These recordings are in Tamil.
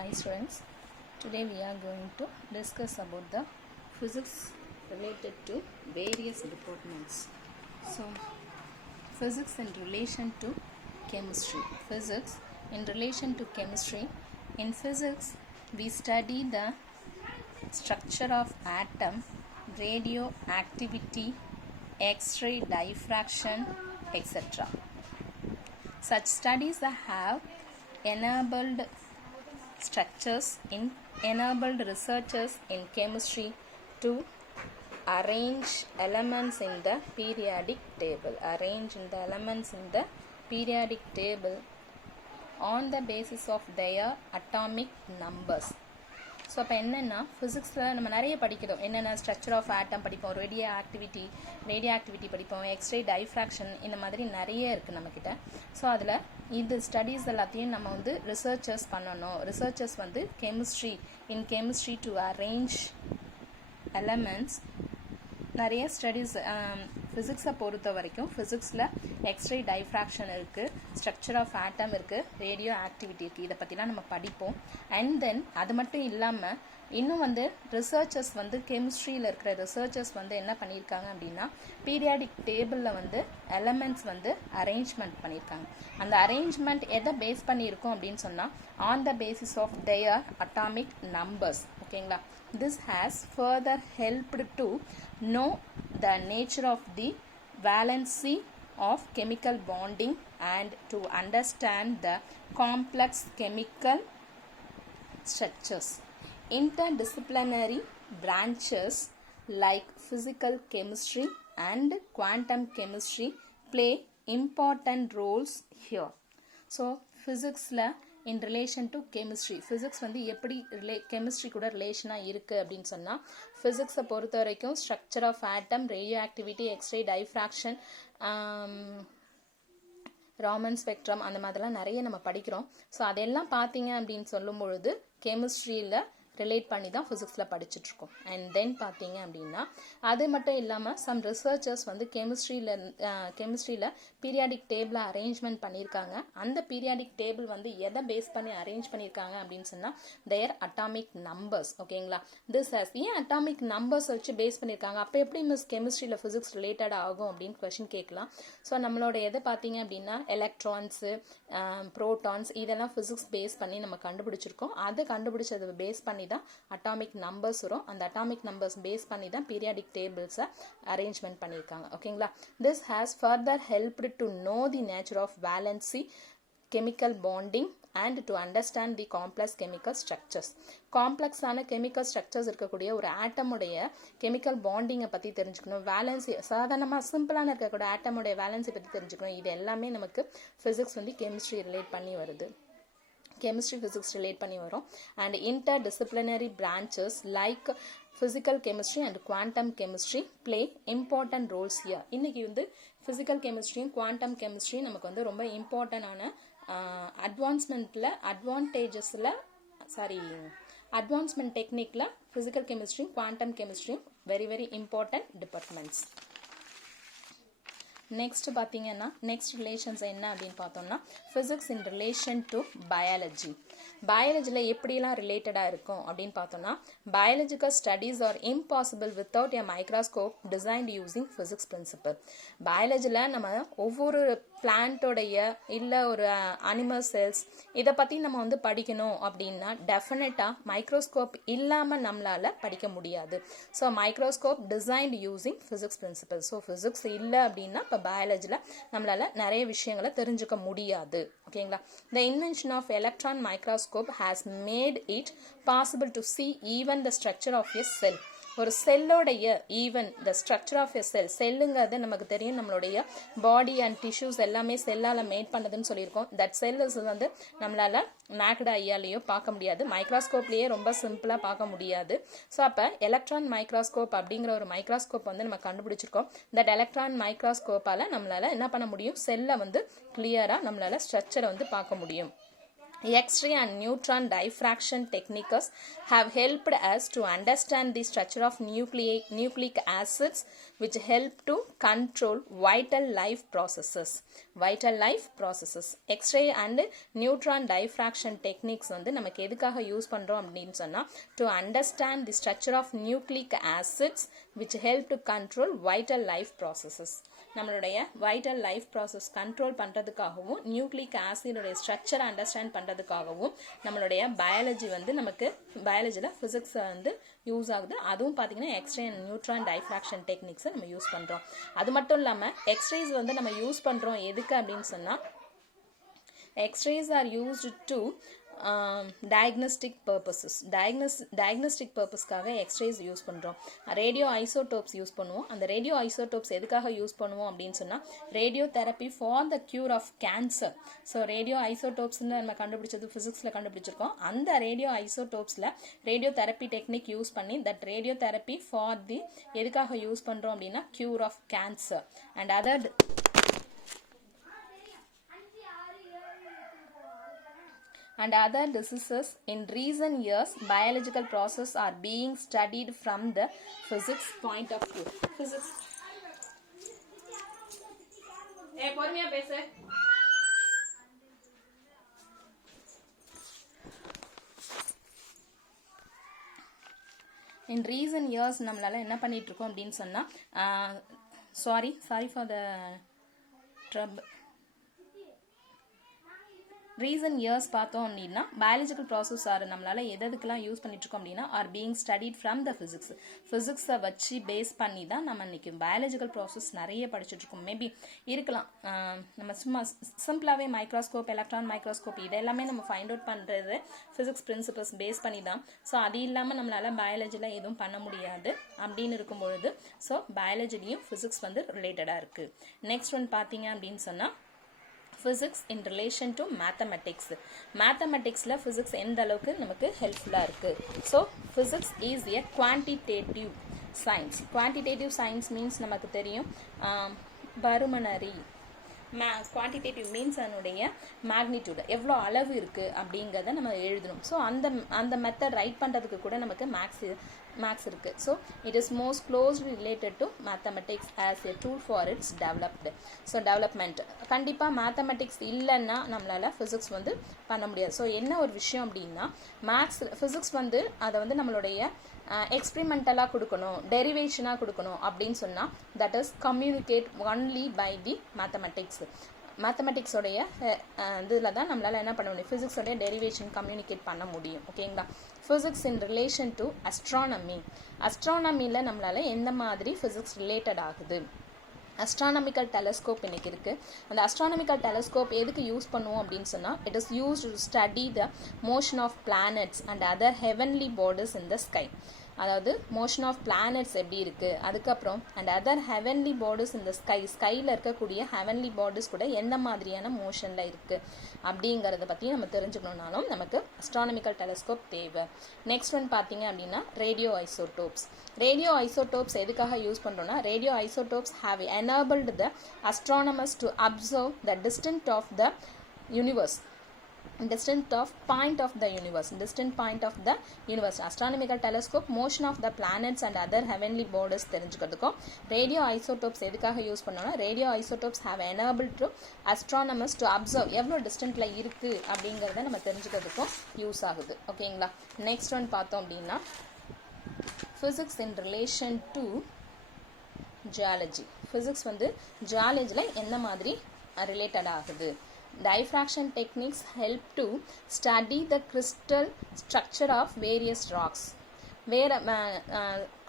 Hi students, today we are going to discuss about the physics related to various departments. So, physics in relation to chemistry. Physics in relation to chemistry. In physics, we study the structure of atom, radioactivity, X-ray diffraction, etc. Such studies have enabled researchers in chemistry to arrange elements in the periodic table. On the basis of their atomic numbers. So அப்போ என்னென்னா ஃபிசிக்ஸில் நம்ம நிறைய படிக்கிறோம். என்னென்ன ஸ்ட்ரக்சர் ஆஃப் ஆட்டம் படிப்போம், ரேடியோ ஆக்டிவிட்டி படிப்போம், எக்ஸ்ரே டைஃப்ராக்ஷன், இந்த மாதிரி நிறைய இருக்குது நம்மக்கிட்ட. ஸோ அதில் இது ஸ்டடீஸ் எல்லாத்தையும் நம்ம வந்து ரிசர்ச்சர்ஸ் பண்ணணும். ரிசர்ச்சர்ஸ் வந்து கெமிஸ்ட்ரி டு அரேஞ்ச் எலமெண்ட்ஸ். நிறைய ஸ்டடீஸ் ஃபிசிக்ஸை பொறுத்த வரைக்கும் ஃபிசிக்ஸில் எக்ஸ்ரே டைஃப்ராக்ஷன் இருக்குது, ஸ்ட்ரக்சர் ஆஃப் ஆட்டம் இருக்குது, ரேடியோ ஆக்டிவிட்டி இருக்குது. இதை பற்றிலாம் நம்ம படிப்போம். அண்ட் தென் அது மட்டும் இல்லாமல் இன்னும் வந்து ரிசர்ச்சர்ஸ் வந்து கெமிஸ்ட்ரியில் இருக்கிற ரிசர்ச்சர்ஸ் வந்து என்ன பண்ணியிருக்காங்க அப்படின்னா பீரியாடிக் டேபிளில் வந்து எலமெண்ட்ஸ் வந்து அரேஞ்ச்மெண்ட் பண்ணியிருக்காங்க. அந்த அரேஞ்ச்மெண்ட் எதை பேஸ் பண்ணியிருக்கோம் அப்படின்னு சொன்னால் on the basis of their atomic numbers. ஓகேங்களா? This has further helped to know the nature of the valency of chemical bonding and to understand the complex chemical structures. Interdisciplinary branches like physical chemistry and quantum chemistry play important roles here. So, physics la in relation to chemistry, physics வந்து எப்படி chemistry கூட ரிலேஷனாக இருக்குது அப்படின்னு சொன்னால் ஃபிசிக்ஸை பொறுத்த வரைக்கும் structure of atom, radioactivity, X-ray diffraction, Raman spectrum, அந்த மாதிரிலாம் நிறைய நம்ம படிக்கிறோம். ஸோ அதெல்லாம் பார்த்தீங்க அப்படின்னு சொல்லும் பொழுது கெமிஸ்ட்ரியில் ரிலேட் பண்ணி தான் ஃபிசிக்ஸில் படிச்சுட்ருக்கோம். அண்ட் தென் பார்த்தீங்க அப்படின்னா அது மட்டும் இல்லாமல் சம் ரிசர்ச்சர்ஸ் வந்து கெமிஸ்ட்ரியில் பீரியாடிக் டேபிளை அரேஞ்ச்மெண்ட் பண்ணியிருக்காங்க. அந்த பீரியாடிக் டேபிள் வந்து எதை பேஸ் பண்ணி அரேஞ்ச் பண்ணியிருக்காங்க அப்படின்னு சொன்னால் தேர் அட்டாமிக் நம்பர்ஸ். ஓகேங்களா? ஏன் அட்டாமிக் நம்பர்ஸ் வச்சு பேஸ் பண்ணியிருக்காங்க? அப்போ எப்படி கெமிஸ்ட்ரியில் ஃபிசிக்ஸ் ரிலேட்டட் ஆகும் அப்படின்னு கொஸ்டின் கேட்கலாம். ஸோ நம்மளோட எதை பார்த்தீங்க அப்படின்னா எலக்ட்ரான்ஸு, ப்ரோட்டான்ஸ், இதெல்லாம் ஃபிசிக்ஸ் பேஸ் பண்ணி நம்ம கண்டுபிடிச்சிருக்கோம். அதை கண்டுபிடிச்சதை பேஸ் பண்ணி தான் அட்டாமிக் நம்பர்ஸ் வரும். அந்த அட்டாமிக் நம்பர்ஸ் பேஸ் பண்ணி தான் பீரியாடிக் டேபிள்ஸை அரேஞ்ச்மெண்ட் பண்ணியிருக்காங்க. ஓகேங்களா? This has further helped to know the nature of valency, chemical bonding and to understand the complex chemical structures. காம்ப்ளெக்ஸான கெமிக்கல் ஸ்ட்ரக்சர்ஸ் இருக்கக்கூடிய ஒரு ஆட்டமுடைய கெமிக்கல் பாண்டிங்கை பற்றி தெரிஞ்சுக்கணும். வேலன்சி சாதாரணமாக சிம்பிளான இருக்கக்கூடிய ஆட்டமுடைய வேலன்சி பற்றி தெரிஞ்சுக்கணும். இது எல்லாமே நமக்கு ஃபிசிக்ஸ் வந்து கெமிஸ்ட்ரி ரிலேட் பண்ணி வருது. கெமிஸ்ட்ரி ஃபிசிக்ஸ் ரிலேட் பண்ணி வரும். And interdisciplinary branches like physical chemistry and quantum chemistry play important roles here. இன்னைக்கு வந்து physical chemistry quantum chemistry நமக்கு வந்து ரொம்ப இம்பார்ட்டன்டான அட்வான்ஸ்மெண்ட் டெக்னிக்ல physical chemistry quantum chemistry very important departments. Next பார்த்தீங்கன்னா நெக்ஸ்ட் ரிலேஷன்ஸ் என்ன அப்படின்னு பார்த்தோம்னா physics in relation to biology. பயாலஜியில் எப்படிலாம் ரிலேட்டடாக இருக்கும் அப்படின்னு பார்த்தோம்னா biological studies are impossible without a microscope designed using physics principle. பயாலஜியில் நம்ம ஒவ்வொரு பிளான்ட்டோடைய இல்லை ஒரு அனிமல் செல்ஸ் இதை பற்றி நம்ம வந்து படிக்கணும் அப்படின்னா டெஃபினட்டாக மைக்ரோஸ்கோப் இல்லாமல் நம்மளால் படிக்க முடியாது. So microscope designed using physics principle. So physics இல்லை அப்படின்னா இப்போ பயாலஜியில் நம்மளால் நிறைய விஷயங்களை தெரிஞ்சுக்க முடியாது. ஓகேங்களா? The invention of electron microscope has made it possible to see even the structure of a cell. ஒரு செல்லோடைய even the structure of a செல்லுங்கிறது நமக்கு தெரியும். நம்மளுடைய பாடி அண்ட் டிஷ்யூஸ் எல்லாமே செல்லால் மேட் பண்ணதுன்னு சொல்லியிருக்கோம். தட் செல்ஸ் வந்து நம்மளால் நேக்கட் ஐயாலேயோ பார்க்க முடியாது, மைக்ரோஸ்கோப்லேயே ரொம்ப சிம்பிளாக பார்க்க முடியாது. ஸோ அப்போ எலக்ட்ரான் மைக்ரோஸ்கோப் அப்படிங்கிற ஒரு மைக்ரோஸ்கோப் வந்து நம்ம கண்டுபிடிச்சிருக்கோம். தட் எலக்ட்ரான் மைக்ரோஸ்கோப்பால் நம்மளால் என்ன பண்ண முடியும்? செல்லை வந்து கிளியராக நம்மளால் ஸ்ட்ரக்சரை வந்து பார்க்க முடியும். X-ray and neutron diffraction techniques have helped us to understand the structure of nucleic acids, which help to control vital life processes. X-ray and neutron diffraction techniques வந்து நமக்கு எதுக்காக யூஸ் பண்றோம் அப்படின்னு சொன்னா to understand the structure of nucleic acids, which help to control vital life processes. நம்மளுடைய vital life process control பண்றதுக்காகவும் நியூக்ளிக் ஆசிடோட ஸ்ட்ரக்சர் அண்டர்ஸ்டாண்ட் பண்றதுக்காகவும் நம்மளுடைய பயாலஜி வந்து நமக்கு பயாலஜில பிசிக்ஸ் வந்து யூஸ் ஆகுது. அதுவும் பாத்தீங்கன்னா எக்ஸ்ரே அண்ட் நியூட்ரான் டைஃப்ராக்ஷன் டெக்னிக்ஸை நம்ம யூஸ் பண்றோம். அது மட்டும் இல்லாம எக்ஸ்ரேஸ் வந்து நம்ம யூஸ் பண்றோம் எதுக்கு அப்படின்னு சொன்னா X-rays are used to diagnostic purposes. diagnostic purposeக்காக எக்ஸ்ரேஸ் யூஸ் பண்றோம். ரேடியோ ஐசோடோப்ஸ் யூஸ் பண்ணுவோம். அந்த ரேடியோ ஐசோடோப்ஸ் எதுக்காக யூஸ் பண்ணுவோம் அப்படின்னு சொன்னா radiotherapy for the cure of cancer. So radioisotopes நம்ம கண்டுபிடிச்சது பிசிக்ஸ்ல கண்டுபிடிச்சிருக்கோம். அந்த ரேடியோ ஐசோடோப்ஸ்ல ரேடியோ தெரப்பி டெக்னிக் யூஸ் பண்ணி that radiotherapy for the எதுக்காக யூஸ் பண்றோம் அப்படின்னா cure of cancer and other diseases. In recent years, biological processes are being studied from the physics point of view. Physics. Hey, பொறுமையா பேசு. In recent years, நம்மளால என்ன பண்ணிட்டு இருக்கோம் அப்படின்னு சொன்னா sorry for the trouble. Reason years பார்த்தோம் அப்படின்னா பயாலஜிக்கல் ப்ராசஸ் ஆர் நம்மளால எதுக்கெல்லாம் யூஸ் பண்ணிட்டு இருக்கோம் அப்படின்னா are being studied from the ஃபிசிக்ஸை வச்சு பேஸ் பண்ணி தான் நம்ம இன்னைக்கு பயாலஜிக்கல் ப்ராசஸ் நிறைய படிச்சுட்டு இருக்கோம். மேபி இருக்கலாம் நம்ம சும்மா சிம்பிளாவே மைக்ரோஸ்கோப் எலக்ட்ரான் மைக்ரோஸ்கோப் இதெல்லாமே நம்ம ஃபைண்ட் அவுட் பண்றது பிசிக்ஸ் பிரின்சிபல்ஸ் பேஸ் பண்ணி தான். ஸோ அது இல்லாமல் நம்மளால பயாலஜியில் எதுவும் பண்ண முடியாது அப்படின்னு இருக்கும்பொழுது ஸோ பயாலஜிலையும் பிசிக்ஸ் வந்து ரிலேட்டடாக இருக்கு. நெக்ஸ்ட் ஒன் பார்த்தீங்க அப்படின்னு சொன்னால் physics in relation to mathematics. Mathematicsல physics எந்த அளவுக்கு நமக்கு ஹெல்ப்ஃபுல்லா இருக்கு. So physics is a quantitative science. Quantitative science means நமக்கு தெரியும் பருமனரி குவான்டிடேட்டிவ் மீன்ஸ் அதனுடைய மேக்னிடியூட் எவ்வளோ அளவு இருக்கு அப்படிங்கிறத நம்ம எழுதணும். ஸோ அந்த மெத்தட் ரைட் பண்ணுறதுக்கு கூட நமக்கு மேக்ஸ் இருக்கு. So it is most closely related to mathematics as a tool for it's development. கண்டிப்பாக மேத்தமெட்டிக்ஸ் இல்லைன்னா நம்மளால ஃபிசிக்ஸ் வந்து பண்ண முடியாது. ஸோ என்ன ஒரு விஷயம் அப்படின்னா ஃபிசிக்ஸ் வந்து அதை வந்து நம்மளுடைய எக்ஸ்பிரிமெண்டலாக கொடுக்கணும், டெரிவேஷனாக கொடுக்கணும் அப்படின்னு சொன்னால் that is communicate only by the மேத்தமெட்டிக்ஸோடைய இதில் தான் நம்மளால் என்ன பண்ண முடியும், ஃபிசிக்ஸோடைய டெரிவேஷன் கம்யூனிகேட் பண்ண முடியும். ஓகேங்களா. ஃபிசிக்ஸ் இன் ரிலேஷன் டு அஸ்ட்ரானமியில் நம்மளால் எந்த மாதிரி ஃபிசிக்ஸ் ரிலேட்டட் ஆகுது. அஸ்ட்ரானமிக்கல் டெலஸ்கோப் இன்னைக்கு இருக்கு. அந்த அஸ்ட்ரானமிக்கல் டெலஸ்கோப் எதுக்கு யூஸ் பண்ணுவோம் அப்படின்னு சொன்னா it is used to study the motion of planets and other heavenly bodies in the sky. அதாவது மோஷன் ஆஃப் பிளானட்ஸ் எப்படி இருக்கு, அதுக்கப்புறம் அண்ட் அதர் ஹெவன்லி பாடிஸ் இந்த ஸ்கைல இருக்கக்கூடிய ஹெவன்லி பாடிஸ் கூட எந்த மாதிரியான மோஷன்ல இருக்கு அப்படிங்கறத பத்தி நம்ம தெரிஞ்சுக்கணும்னாலும் நமக்கு அஸ்ட்ரானமிக்கல் டெலஸ்கோப் தேவை. நெக்ஸ்ட் ஒன் பாத்தீங்க அப்படின்னா ரேடியோ ஐசோடோப்ஸ் எதுக்காக யூஸ் பண்றோம்னா radio isotopes have enabled the astronomers to observe the distant point of the universe. Astronomical telescope motion of the planets and other heavenly bodies தெரிஞ்சுக்கிறதுக்கும் ரேடியோ ஐசோடோப்ஸ் எதுக்காக யூஸ் பண்ணோம்னா radioisotopes have enabled to astronomers to observe எவ்வளோ டிஸ்டன்ட்ல இருக்கு அப்படிங்கறத நம்ம தெரிஞ்சுக்கிறதுக்கும் யூஸ் ஆகுது. ஓகேங்களா. நெக்ஸ்ட் ஒன் பார்த்தோம் அப்படின்னா physics in relation to geology. physics வந்து ஜியாலஜில என்ன மாதிரி ரிலேட்டட் ஆகுது. Diffraction techniques help to study the crystal structure of various rocks.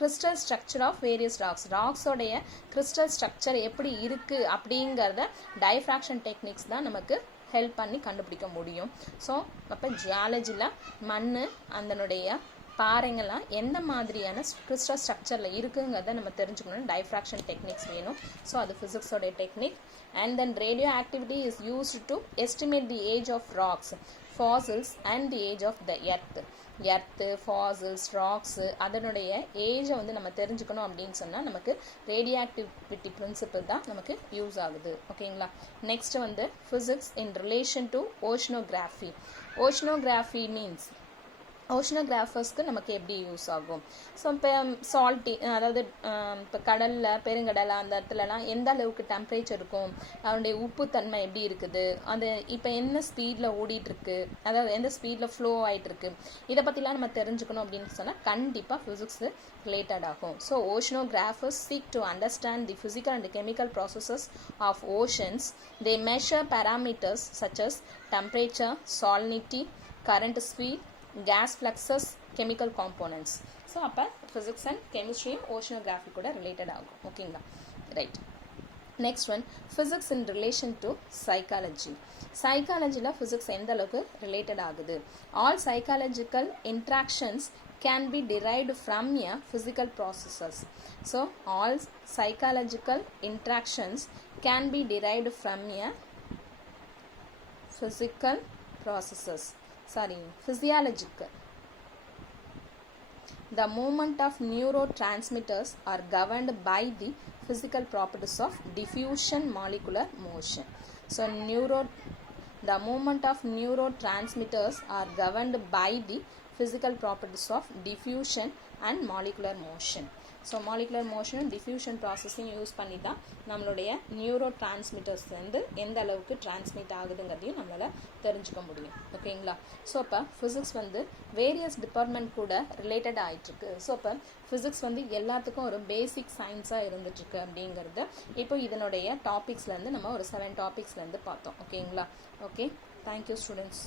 crystal structure of various rocks உடைய crystal structure எப்படி இருக்கு அப்படிங்கறத diffraction techniques தான் நமக்கு ஹெல்ப் பண்ணி கண்டுபிடிக்க முடியும். ஸோ அப்போ ஜியாலஜியில் மண் அதனுடைய பாறைங்கள்லாம் எந்த மாதிரியான கிறிஸ்டல் ஸ்ட்ரக்சரில் இருக்குங்கிறத நம்ம தெரிஞ்சுக்கணும். டைஃப்ராக்ஷன் டெக்னிக்ஸ் வேணும். ஸோ அது ஃபிசிக்ஸோடைய technique. And then radioactivity is used to estimate the age of rocks, fossils and the age of the earth, fossils, rocks அதனுடைய ஏஜை வந்து நம்ம தெரிஞ்சுக்கணும் அப்படின்னு சொன்னால் நமக்கு ரேடியோ ஆக்டிவிட்டி பிரின்சிபிள் தான் நமக்கு யூஸ் ஆகுது. ஓகேங்களா. நெக்ஸ்ட் வந்து physics in relation to oceanography. Oceanography means ஓஷனோகிராஃபர்ஸ்க்கு நமக்கு எப்படி யூஸ் ஆகும். ஸோ இப்போ சால்ட்டி, அதாவது இப்போ கடலில் பெருங்கடல் அந்த இடத்துலலாம் எந்த அளவுக்கு டெம்பரேச்சர் இருக்கும், அதனுடைய உப்புத்தன்மை எப்படி இருக்குது, அது இப்போ என்ன ஸ்பீடில் ஓடிட்டுருக்கு, அதாவது எந்த ஸ்பீடில் ஃப்ளோ ஆகிட்டுருக்கு, இதை பற்றிலாம் நம்ம தெரிஞ்சுக்கணும் அப்படின்னு சொன்னால் கண்டிப்பாக ஃபிசிக்ஸு ரிலேட்டட் ஆகும். So oceanographers seek to understand the physical and chemical processes of oceans. They measure parameters such as temperature, salinity, current speed, gas fluxes, chemical components. So அப்போ ஃபிசிக்ஸ் அண்ட் கெமிஸ்ட்ரியும் ஓஷனோகிராஃபி கூட ரிலேட்டட் ஆகும். ஓகேங்களா, right. Next one, physics in relation to psychology. சைக்காலஜியில் ஃபிசிக்ஸ் எந்த அளவுக்கு ரிலேட்டட் ஆகுது? All psychological interactions can be derived from a physical processes. So all psychological interactions can be derived from a physiological. The movement of neurotransmitters are governed by the physical properties of diffusion molecular motion. So the movement of neurotransmitters are governed by the physical properties of diffusion and molecular motion. So molecular மோஷனும் டிஃப்யூஷன் ப்ராசஸையும் யூஸ் பண்ணி தான் நம்மளுடைய நியூரோ டிரான்ஸ்மிட்டர்ஸ் வந்து எந்த அளவுக்கு டிரான்ஸ்மிட் ஆகுதுங்கிறதையும் நம்மளால் தெரிஞ்சுக்க முடியும். ஓகேங்களா, ஸோ இப்போ ஃபிசிக்ஸ் வந்து வேரியஸ் டிபார்ட்மெண்ட் கூட ரிலேட்டட் ஆகிட்டுருக்கு. ஸோ இப்போ ஃபிசிக்ஸ் வந்து எல்லாத்துக்கும் ஒரு பேசிக் சயின்ஸாக இருந்துட்டுருக்கு அப்படிங்கிறது இப்போ இதனுடைய டாபிக்ஸ்லேருந்து நம்ம ஒரு 7 டாபிக்ஸ்லேருந்து பார்த்தோம். ஓகேங்களா, ஓகே, தேங்க்யூ ஸ்டூடெண்ட்ஸ்.